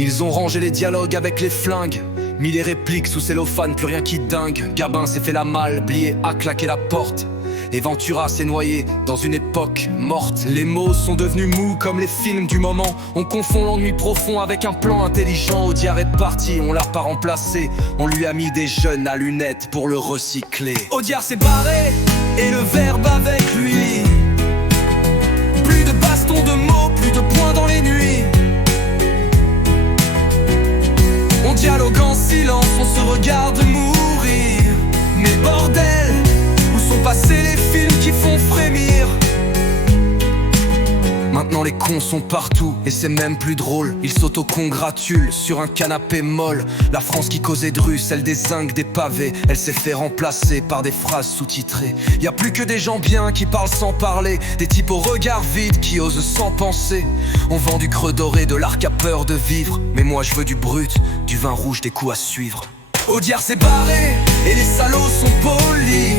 Ils ont rangé les dialogues avec les flingues, mis les répliques sous cellophane, plus rien qui dingue. Gabin s'est fait la malle, Blier a claqué la porte, et Ventura s'est noyé dans une époque morte. Les mots sont devenus mous comme les films du moment. On confond l'ennui profond avec un plan intelligent. Audiard est parti, on l'a pas remplacé. On lui a mis des jeunes à lunettes pour le recycler. Audiard s'est barré, et le verbe avec lui. Plus de baston de mots, plus de points dans les nuits. On dialogue en silence, on se regarde mourir. Mais bordel, où sont passés les films qui font frémir? Maintenant les cons sont partout et c'est même plus drôle. Ils s'autocongratulent sur un canapé molle. La France qui causait de rue, celle des zincs, des pavés, elle s'est fait remplacer par des phrases sous-titrées. Y a plus que des gens bien qui parlent sans parler, des types au regard vide qui osent sans penser. On vend du creux doré, de l'arc à peur de vivre. Mais moi je veux du brut, du vin rouge, des coups à suivre. Audiard s'est barré et les salauds sont polis.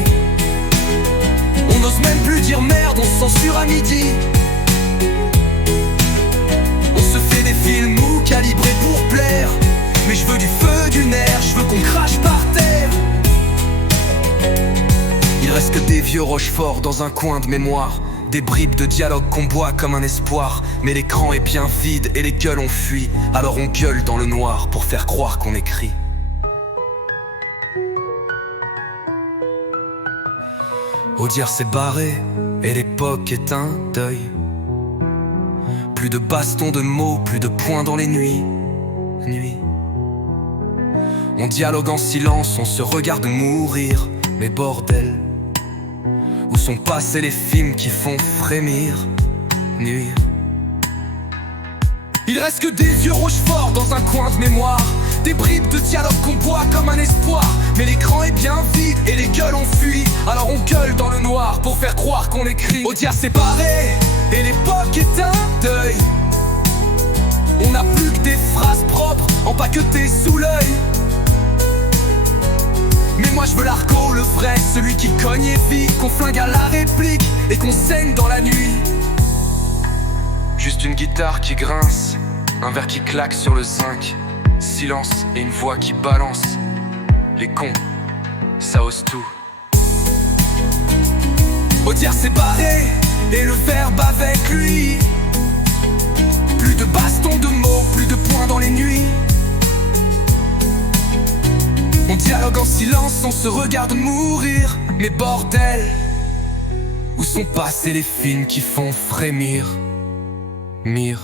On n'ose même plus dire merde, on censure à midi. On se fait des films mous calibrés pour plaire. Mais je veux du feu, du nerf, je veux qu'on crache par terre. Il reste que des vieux Rochefort dans un coin de mémoire, des bribes de dialogue qu'on boit comme un espoir. Mais l'écran est bien vide et les gueules ont fui. Alors on gueule dans le noir pour faire croire qu'on écrit. Audiard s'est barré et l'époque est un deuil. Plus de baston de mots, plus de points dans les nuits. On dialogue en silence, on se regarde mourir. Mais bordel, où sont passés les films qui font frémir? Nuit. Il reste que des vieux Rochefort dans un coin de mémoire, des bribes de dialogue qu'on boit comme un espoir. Mais l'écran est bien vide et les gueules ont fui. Alors on gueule dans le noir pour faire croire qu'on écrit. Audiard séparé et l'époque est un deuil. On n'a plus que des phrases propres empaquetées sous l'œil. Mais moi je veux l'argot, le vrai, celui qui cogne et vit, qu'on flingue à la réplique et qu'on saigne dans la nuit. Juste une guitare qui grince, un verre qui claque sur le zinc, silence et une voix qui balance. Les cons, ça ose tout. Audiard s'est barré et le verbe avec lui. Plus de baston de mots, plus de points dans les nuits. On dialogue en silence, on se regarde mourir. Mais bordel, où sont passés les films qui font frémir? Mire.